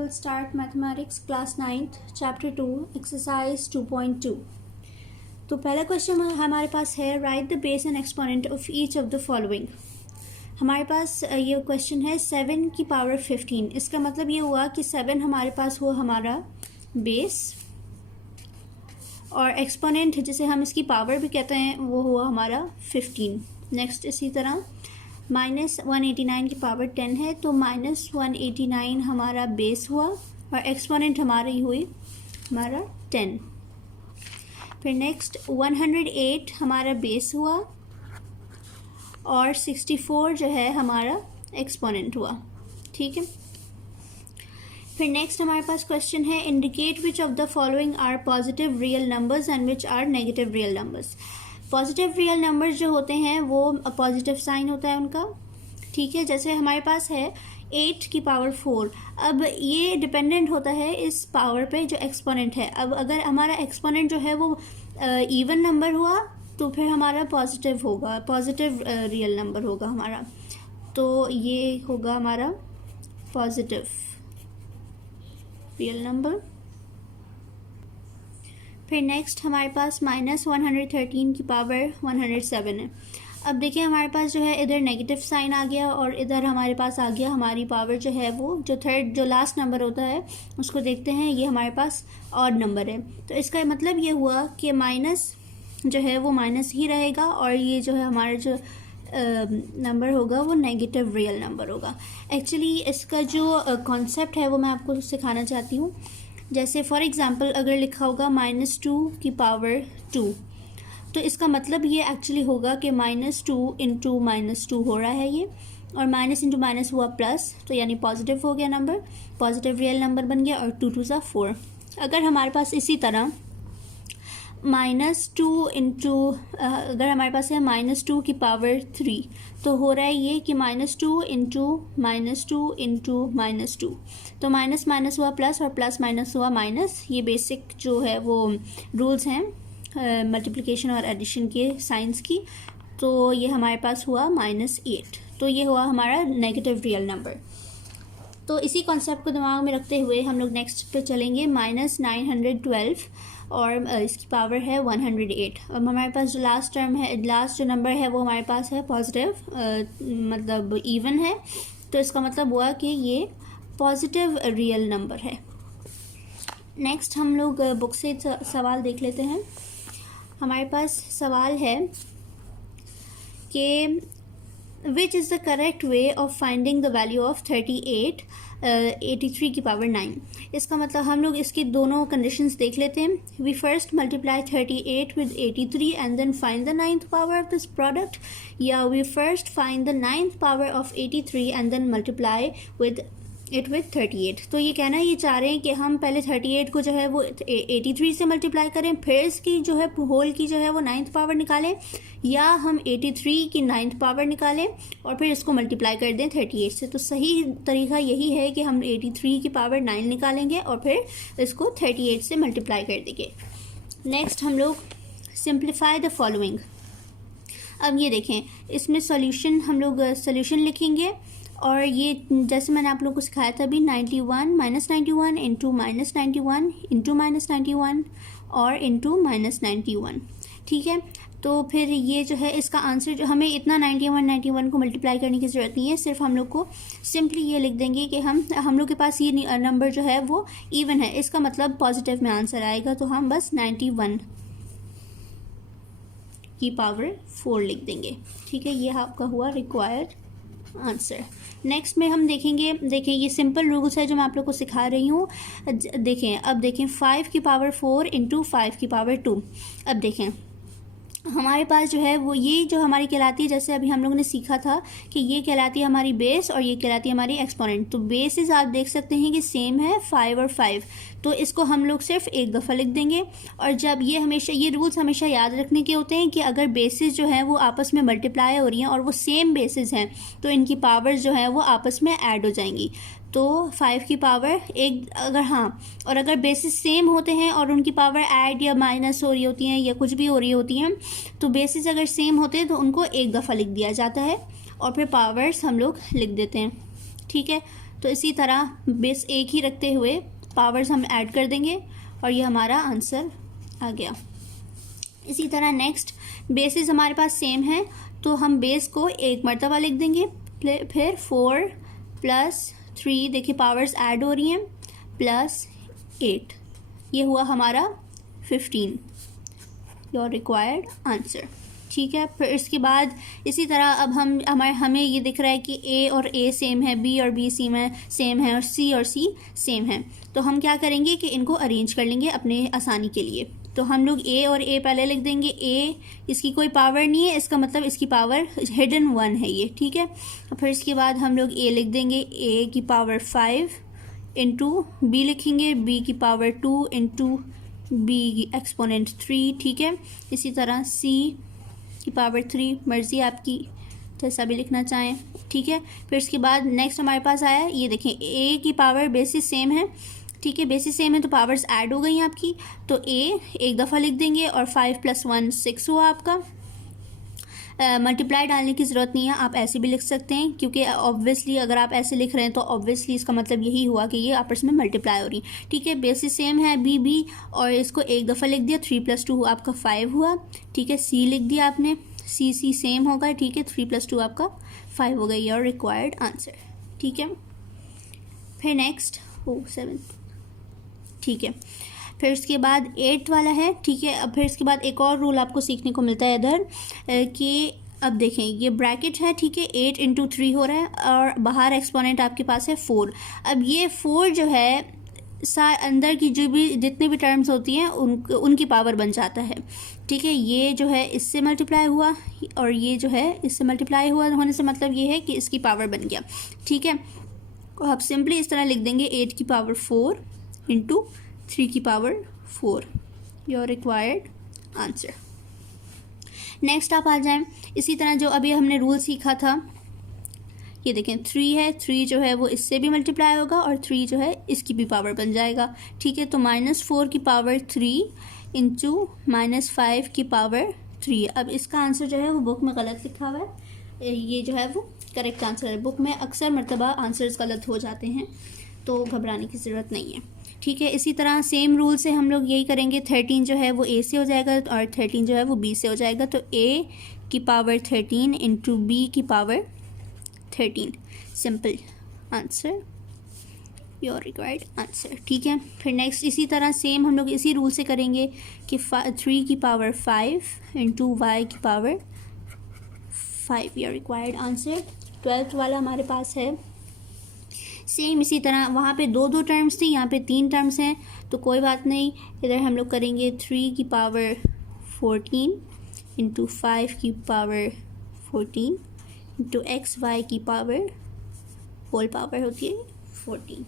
will start mathematics class 9th chapter 2 exercise 2.2. तो पहला question हमारे पास है right the base and exponent of each of the following. हमारे पास ये क्वेश्चन है 7 की पावर 15. इसका मतलब ये हुआ कि 7 हमारे पास हुआ हमारा बेस और एक्सपोनेंट जिसे हम इसकी पावर भी कहते हैं वो हुआ हमारा 15. नेक्स्ट इसी तरह -189 की पावर 10 है तो -189 हमारा बेस हुआ और एक्सपोनेंट हमारी हुई हमारा 10. फिर नेक्स्ट 108 हमारा बेस हुआ और 64 जो है हमारा एक्सपोनेंट हुआ. ठीक है. फिर नेक्स्ट हमारे पास क्वेश्चन है indicate which of the following are positive real numbers and which are negative real numbers. Positive real numbers जो होते हैं वो पॉजिटिव साइन होता है उनका. ठीक है. जैसे हमारे पास है 8 की पावर 4. अब ये डिपेंडेंट होता है इस पावर पे जो एक्सपोनेंट है. अब अगर हमारा एक्सपोनेंट जो है वो इवन नंबर हुआ तो फिर हमारा पॉजिटिव होगा, पॉजिटिव रियल नंबर होगा हमारा. तो ये होगा हमारा पॉजिटिव रियल नंबर. फिर नेक्स्ट हमारे पास -113 की पावर 107 है. अब देखिए हमारे पास जो है इधर नेगेटिव साइन आ गया और इधर हमारे पास आ गया हमारी पावर जो है वो जो लास्ट नंबर होता है उसको देखते हैं. ये हमारे पास ऑड नंबर है तो इसका मतलब ये हुआ कि माइनस जो है वो माइनस ही रहेगा और ये जो है हमारा जो नंबर होगा वो नेगेटिव रियल नंबर होगा. एक्चुअली इसका जो कॉन्सेप्ट है वो मैं आपको सिखाना चाहती हूँ. जैसे फॉर एग्ज़ाम्पल अगर लिखा होगा -2 की पावर 2 तो इसका मतलब ये एक्चुअली होगा कि -2 इंटू -2 हो रहा है ये और माइनस इंटू माइनस हुआ प्लस तो यानी पॉजिटिव हो गया नंबर, पॉजिटिव रियल नंबर बन गया और 2 2 4. अगर हमारे पास इसी तरह -2 इंटू अगर हमारे पास है -2 की पावर 3 तो हो रहा है ये कि -2 इंटू -2 इंटू -2 तो माइनस माइनस हुआ प्लस और प्लस माइनस हुआ माइनस. ये बेसिक जो है वो रूल्स हैं मल्टीप्लिकेशन और एडिशन के साइंस की. तो ये हमारे पास हुआ -8 तो ये हुआ हमारा नेगेटिव रियल नंबर. तो इसी कॉन्सेप्ट को दिमाग में रखते हुए हम लोग नेक्स्ट पे चलेंगे. -912 और इसकी पावर है 108. अब हमारे पास जो लास्ट टर्म है, लास्ट जो नंबर है वो हमारे पास है पॉजिटिव मतलब इवन है तो इसका मतलब हुआ कि ये पॉजिटिव रियल नंबर है. नेक्स्ट हम लोग बुक से सवाल देख लेते हैं. हमारे पास सवाल है कि which is the correct way of finding the value of 83 की पावर 9. इसका मतलब हम लोग इसकी दोनों कंडीशंस देख लेते हैं. We first multiply 38 with 83 and then find the 9th power of this product, या we first find the 9th power of 83 and then multiply with 38. तो ये कहना ये चाह रहे हैं कि हम पहले 38 को जो है वो 83 से मल्टीप्लाई करें फिर इसकी जो है होल की जो है वो 9th पावर निकालें, या हम 83 की 9th पावर निकालें और फिर इसको मल्टीप्लाई कर दें 38 से. तो सही तरीका यही है कि हम 83 की पावर 9 निकालेंगे और फिर इसको 38 से मल्टीप्लाई कर देंगे. नेक्स्ट हम लोग सिंप्लीफाई द फॉलोइंग. अब ये देखें इसमें सॉल्यूशन हम लोग सॉल्यूशन लिखेंगे और ये जैसे मैंने आप लोगों को सिखाया था अभी 91 -91 इंटू -91 इंटू -91 और इंटू -91. ठीक है. तो फिर ये जो है इसका आंसर जो हमें इतना 91 को मल्टीप्लाई करने की ज़रूरत नहीं है. सिर्फ हम लोग को सिंपली ये लिख देंगे कि हम लोग के पास ये नंबर जो है वो इवन है. इसका मतलब पॉजिटिव में आंसर आएगा तो हम बस 91 की पावर 4 लिख देंगे. ठीक है. ये आपका हुआ रिक्वायर्ड आंसर. नेक्स्ट में हम देखेंगे, देखिए ये सिंपल रूल्स है जो मैं आप लोग को सिखा रही हूँ. देखें अब देखें 5 की पावर 4 इंटू 5 की पावर 2. अब देखें हमारे पास जो है वो ये जो हमारी कहलाती है, जैसे अभी हम लोगों ने सीखा था कि ये कहलाती है हमारी बेस और ये कहलाती है हमारी एक्सपोनेंट. तो बेसिस आप देख सकते हैं कि सेम है 5 और 5 तो इसको हम लोग सिर्फ एक दफ़ा लिख देंगे. और जब ये हमेशा ये रूल्स हमेशा याद रखने के होते हैं कि अगर बेसिस जो है वो आपस में मल्टीप्लाई हो रही हैं और वो सेम बेसिस हैं तो इनकी पावर्स जो है वो आपस में ऐड हो जाएंगी. तो 5 की पावर एक अगर और अगर बेसिस सेम होते हैं और उनकी पावर ऐड या माइनस हो रही होती हैं या कुछ भी हो रही होती हैं तो बेसिस अगर सेम होते हैं तो उनको एक दफ़ा लिख दिया जाता है और फिर पावर्स हम लोग लिख देते हैं. ठीक है. तो इसी तरह बेस एक ही रखते हुए पावर्स हम ऐड कर देंगे और ये हमारा आंसर आ गया। इसी तरह नेक्स्ट बेसिस हमारे पास सेम है तो हम बेस को एक मरतबा लिख देंगे, फिर 4 + 3 देखिए पावर्स ऐड हो रही हैं +8, ये हुआ हमारा 15 योर रिक्वायर्ड आंसर। ठीक है, फिर इसके बाद इसी तरह अब हमें ये दिख रहा है कि ए और ए सेम है, बी और बी सेम है और सी सेम है। तो हम क्या करेंगे कि इनको अरेंज कर लेंगे अपने आसानी के लिए। तो हम लोग ए और ए पहले लिख देंगे। ए इसकी कोई पावर नहीं है, इसका मतलब इसकी पावर हिडन 1 है ये। ठीक है, फिर इसके बाद हम लोग ए लिख देंगे, ए की पावर 5 इंटू बी लिखेंगे, बी की पावर 2 इंटू बी एक्सपोनेंट 3। ठीक है, इसी तरह सी की पावर 3, मर्ज़ी आपकी जैसा भी लिखना चाहें। ठीक है, फिर इसके बाद नेक्स्ट हमारे पास आया ये देखें, ए की पावर बेसिस सेम है। ठीक है, बेसिस सेम है तो पावर्स ऐड हो गई हैं आपकी। तो ए एक दफ़ा लिख देंगे और 5 + 1 6 हुआ आपका। मल्टीप्लाई डालने की ज़रूरत नहीं है, आप ऐसे भी लिख सकते हैं, क्योंकि ऑब्वियसली अगर आप ऐसे लिख रहे हैं तो ऑब्वियसली इसका मतलब यही हुआ कि ये आपस में मल्टीप्लाई हो रही है। ठीक है, बेसिस सेम है बी और इसको एक दफ़ा लिख दिया, 3 + 2 आपका 5 हुआ। ठीक है, सी लिख दिया आपने, सी सेम होगा। ठीक है, 3 + 2 आपका 5 हो गई और रिक्वायर्ड आंसर। ठीक है, फिर नेक्स्ट 7। ठीक है, फिर उसके बाद 8 वाला है। ठीक है, अब फिर इसके बाद एक और रूल आपको सीखने को मिलता है इधर कि अब देखें ये ब्रैकेट है। ठीक है, 8 × 3 हो रहा है और बाहर एक्सपोनेंट आपके पास है 4। अब ये 4 जो है अंदर की जो भी जितनी भी टर्म्स होती हैं उनकी पावर बन जाता है। ठीक है, ये जो है इससे मल्टीप्लाई हुआ और ये जो है इससे मल्टीप्लाई हुआ होने से मतलब ये है कि इसकी पावर बन गया। ठीक है, तो आप सिंपली इस तरह लिख देंगे 8 की पावर 4 इंटू 3 की power 4 your required answer. Next आप आ जाएं, इसी तरह जो अभी हमने रूल सीखा था, ये देखें 3 है, 3 जो है वो इससे भी मल्टीप्लाई होगा और 3 जो है इसकी भी पावर बन जाएगा। ठीक है, तो -4 की पावर 3 इंटू -5 की पावर 3। अब इसका आंसर जो है वो बुक में गलत लिखा हुआ है, ये जो है वो करेक्ट आंसर है। बुक में अक्सर मरतबा आंसर्स गलत हो जाते हैं तो घबराने की ज़रूरत नहीं है। ठीक है, इसी तरह सेम रूल से हम लोग यही करेंगे। 13 जो है वो ए से हो जाएगा और 13 जो है वो बी से हो जाएगा। तो ए की पावर 13 इंटू बी की power 13, simple answer your required answer. ठीक है, फिर नेक्स्ट इसी तरह सेम हम लोग इसी रूल से करेंगे कि 3 की पावर 5 इंटू वाई की power 5 your required answer. 12th वाला हमारे पास है सेम इसी तरह, वहाँ पे 2 टर्म्स थी, यहाँ पे 3 टर्म्स हैं तो कोई बात नहीं। इधर हम लोग करेंगे 3 की पावर 14 इंटू 5 की पावर 14 इंटू एक्स वाई की पावर होल पावर होती है 14।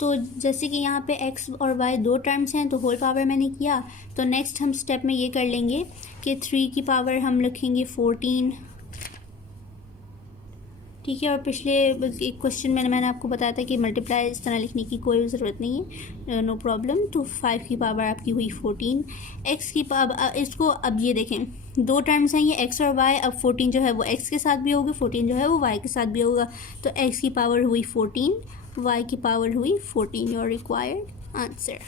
तो जैसे कि यहाँ पे x और y 2 टर्म्स हैं तो होल पावर मैंने किया। तो नेक्स्ट हम स्टेप में ये कर लेंगे कि 3 की पावर हम लिखेंगे 14। ठीक है, और पिछले एक क्वेश्चन में मैंने आपको बताया था कि मल्टीप्लाई इस तरह लिखने की कोई ज़रूरत नहीं है, नो प्रॉब्लम। तो 5 की पावर आपकी हुई 14, x की पावर इसको अब ये देखें 2 टर्म्स हैं ये x और y। अब 14 जो है वो x के साथ भी होगा, 14 जो है वो y के साथ भी होगा। तो x की पावर हुई 14, y की पावर हुई 14 योर रिक्वायर्ड आंसर।